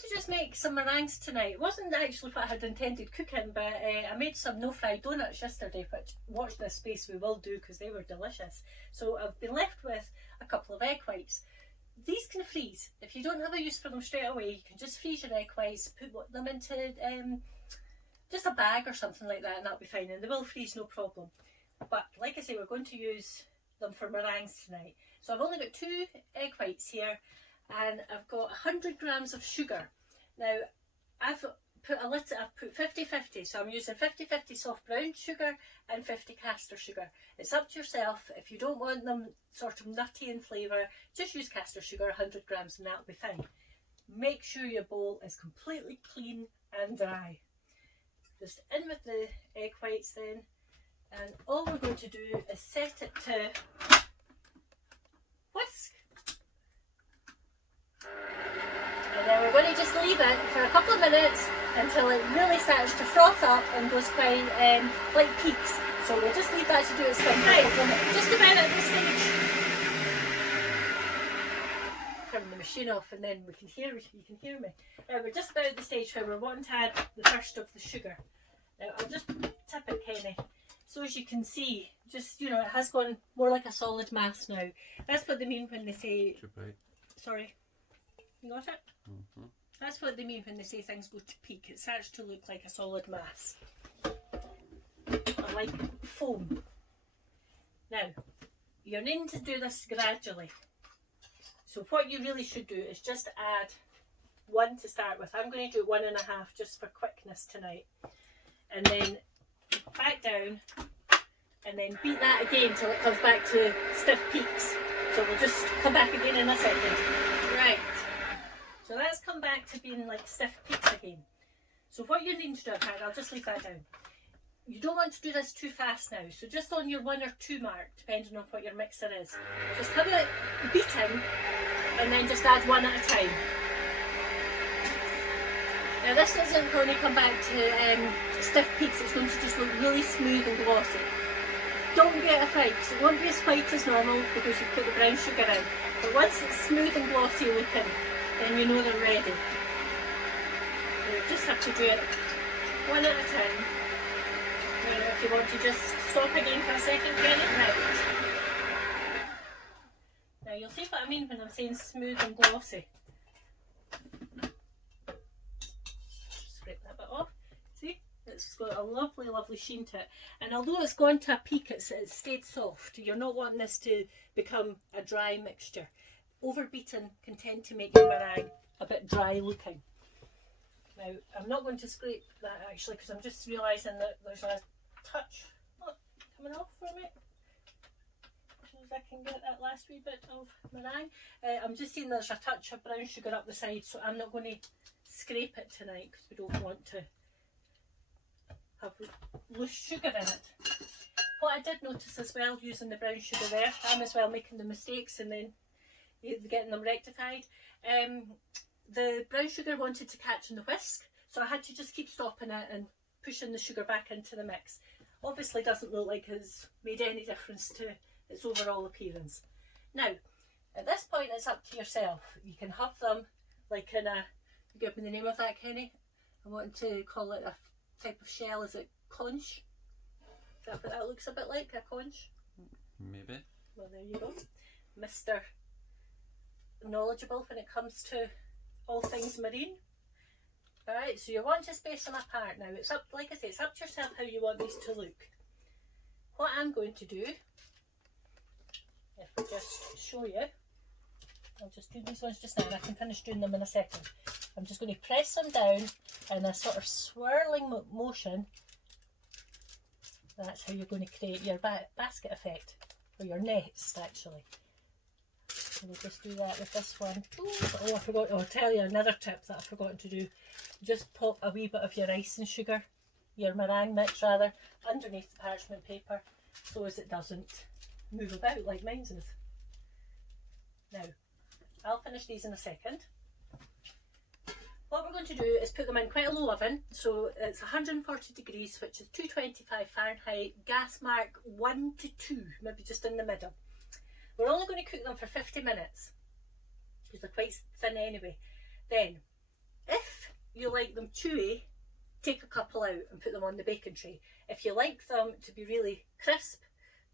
to just make some meringues tonight. It wasn't actually what I had intended cooking, but I made some no-fry donuts yesterday, which, watch this space, we will do because they were delicious. So I've been left with a couple of egg whites. These can freeze. If you don't have a use for them straight away, you can just freeze your egg whites, put them into just a bag or something like that, and that'll be fine, and they will freeze no problem. But like I say, we're going to use them for meringues tonight. So I've only got 2 egg whites here, and I've got 100 grams of sugar. Now I've put 50-50, so I'm using 50-50 soft brown sugar and 50 caster sugar. It's up to yourself. If you don't want them sort of nutty in flavour, just use caster sugar, 100 grams, and that'll be fine. Make sure your bowl is completely clean and dry. Just in with the egg whites then, and all we're going to do is set it to whisk. And then we're going to just leave it for a couple of minutes until it really starts to froth up and goes quite like peaks. So we'll just leave that to do its thing. Right, just about at this stage. Turn the machine off and then you can hear me. Now we're just about at the stage where we're wanting to add the first of the sugar. Now I'll just tip it, Kenny. So as you can see, just, it has gone more like a solid mass now. That's what they mean when they say... Sorry. You got it? Mm-hmm. That's what they mean when they say things go to peak. It starts to look like a solid mass. Or like foam. Now, you're needing to do this gradually. So what you really should do is just add 1 to start with. I'm going to do 1.5 just for quickness tonight. And then back down, and then beat that again till it comes back to stiff peaks. So we'll just come back again in a second. Right, so that's come back to being like stiff peaks again. So what you need to do, I'll just leave that down. You don't want to do this too fast now, so just on your 1 or 2 mark, depending on what your mixer is, just have it beaten and then just add 1 at a time. Now this isn't going to come back to stiff peaks, it's going to just look really smooth and glossy. Don't get a fright, because it won't be as white as normal because you've put the brown sugar in. But once it's smooth and glossy looking, then you know they're ready. You just have to do it 1 at a time. Now if you want to just stop again for a second, get it right. Now you'll see what I mean when I'm saying smooth and glossy. Scrape that bit off. See? It's got a lovely, lovely sheen to it. And although it's gone to a peak, it's stayed soft. You're not wanting this to become a dry mixture. Overbeaten can tend to make your meringue a bit dry looking. Now, I'm not going to scrape that actually because I'm just realising that there's a touch coming off from it. As soon as I can get that last wee bit of meringue. I'm just seeing there's a touch of brown sugar up the side, so I'm not going to scrape it tonight because we don't want to have loose sugar in it. What I did notice as well, using the brown sugar there, I'm as well making the mistakes and then getting them rectified. The brown sugar wanted to catch in the whisk, so I had to just keep stopping it and pushing the sugar back into the mix. Obviously doesn't look like it's made any difference to its overall appearance. Now, at this point it's up to yourself. You can have them like in a, you give me the name of that, Kenny? I want to call it a type of shell. Is it conch? Is that what that looks a bit like, a conch? Maybe. Well, there you go. Mr. Knowledgeable when it comes to all things marine. Alright, so you want to space them apart now. It's up, like I say, it's up to yourself how you want these to look. What I'm going to do, if I just show you, I'll just do these ones just now and I can finish doing them in a second. I'm just going to press them down in a sort of swirling motion. That's how you're going to create your basket effect, or your nest actually. So we'll just do that with this one. Oh, I forgot, I'll tell you another tip that I've forgotten to do. Just pop a wee bit of your icing sugar, your meringue mix rather, underneath the parchment paper so as it doesn't move about like mine is. Now, I'll finish these in a second. What we're going to do is put them in quite a low oven, so it's 140 degrees, which is 225 Fahrenheit, gas mark 1 to 2, maybe just in the middle. We're only going to cook them for 50 minutes, because they're quite thin anyway. Then, If you like them chewy, take a couple out and put them on the baking tray. If you like them to be really crisp,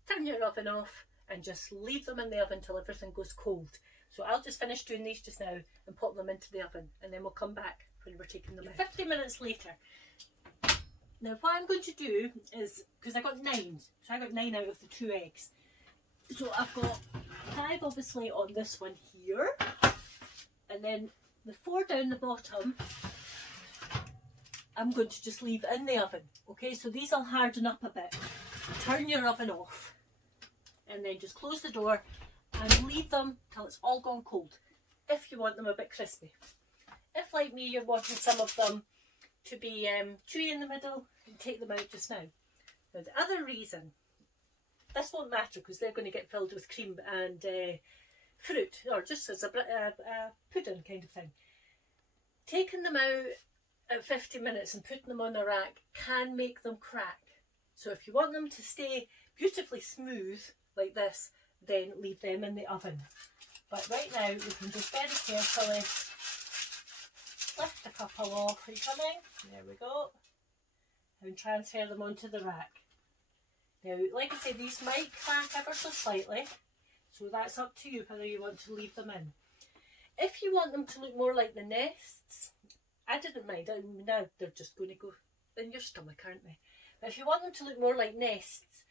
turn your oven off and just leave them in the oven till everything goes cold. So I'll just finish doing these just now and pop them into the oven, and then we'll come back when we're taking them out. 50 minutes later. Now what I'm going to do is, because I got 9, so I got 9 out of the 2 eggs. So I've got 5 obviously on this one here, and then the 4 down the bottom I'm going to just leave in the oven. Okay, so these will harden up a bit. Turn your oven off and then just close the door and leave them till it's all gone cold, if you want them a bit crispy. If, like me, you're wanting some of them to be chewy in the middle, you take them out just now. Now the other reason, this won't matter because they're going to get filled with cream and fruit, or just as a pudding kind of thing. Taking them out at 50 minutes and putting them on a rack can make them crack. So if you want them to stay beautifully smooth like this, then leave them in the oven. But right now we can just very carefully lift a couple off. Are you coming? There we go. And transfer them onto the rack. Now, like I said, these might crack ever so slightly, so that's up to you whether you want to leave them in. If you want them to look more like the nests, I didn't mind. Now they're just going to go in your stomach, aren't they? But if you want them to look more like nests,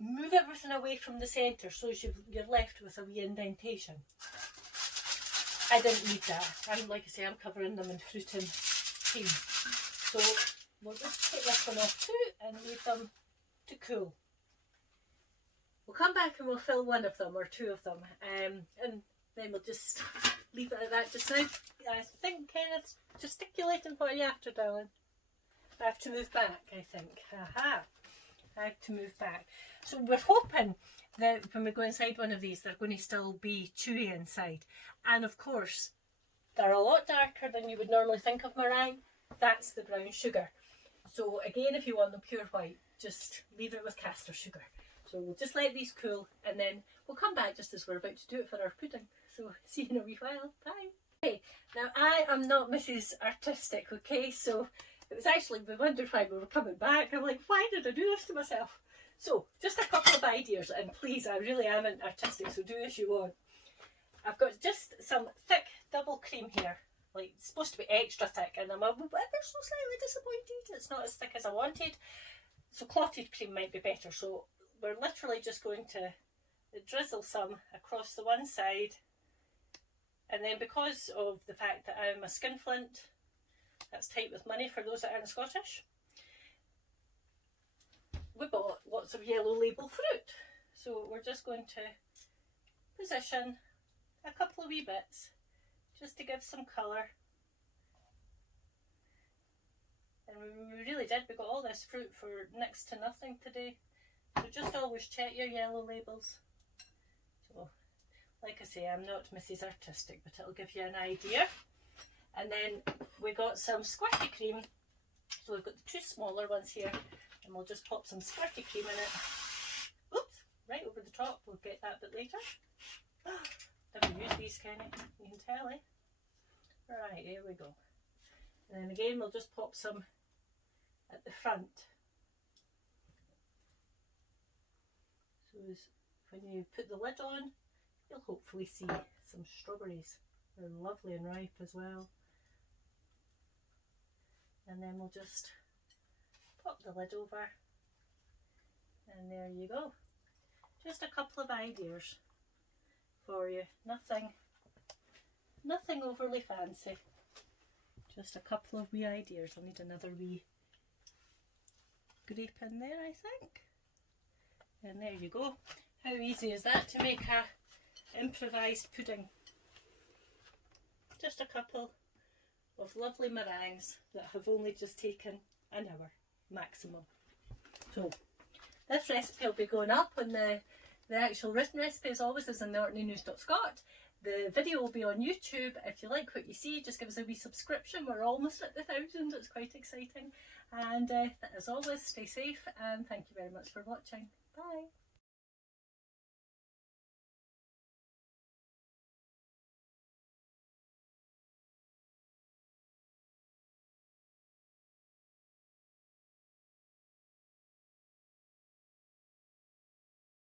move everything away from the centre so you're left with a wee indentation. I didn't need that. Like I say, I'm covering them in fruit and cream. So we'll just take this one off too and leave them to cool. We'll come back and we'll fill one of them or 2 of them, and then we'll just leave it at that just now. I think Kenneth's gesticulating. What are you after, darling? I have to move back, I think. Aha! I have to move back. So we're hoping that when we go inside one of these, they're going to still be chewy inside. And of course, they're a lot darker than you would normally think of meringue. That's the brown sugar. So again, if you want them pure white, just leave it with caster sugar. So we'll just let these cool and then we'll come back just as we're about to do it for our pudding. So see you in a wee while. Bye. Okay, now I am not Mrs. Artistic, okay? So it was actually, we wondered why we were coming back. I'm like, why did I do this to myself? So just a couple of ideas, and please, I really am artistic, so do as you want. I've got just some thick double cream here. Like, it's supposed to be extra thick, and I'm ever so slightly disappointed. It's not as thick as I wanted. So clotted cream might be better. So we're literally just going to drizzle some across the one side. And then because of the fact that I'm a skinflint, that's tight with money for those that aren't Scottish, we bought lots of yellow label fruit. So we're just going to position a couple of wee bits just to give some colour. And we really did, we got all this fruit for next to nothing today. So just always check your yellow labels. So, like I say, I'm not Mrs. Artistic, but it'll give you an idea. And then we got some squirty cream. So we've got the 2 smaller ones here, and we'll just pop some squirty cream in it. Oops, right over the top. We'll get that bit later. Never used these, Kenny. You can tell, eh? Right, here we go. And then again, we'll just pop some at the front. So when you put the lid on, you'll hopefully see some strawberries. They're lovely and ripe as well. And then we'll just pop the lid over, and there you go. Just a couple of ideas for you. Nothing overly fancy. Just a couple of wee ideas. I'll need another wee grape in there, I think. And there you go. How easy is that to make a improvised pudding? Just a couple of lovely meringues that have only just taken an hour maximum. So this recipe will be going up, and the actual written recipe as always is in the orkneynews.scot. The video will be on YouTube. If you like what you see, just give us a wee subscription. We're almost at the 1,000. It's quite exciting. And as always, stay safe, and thank you very much for watching. Bye.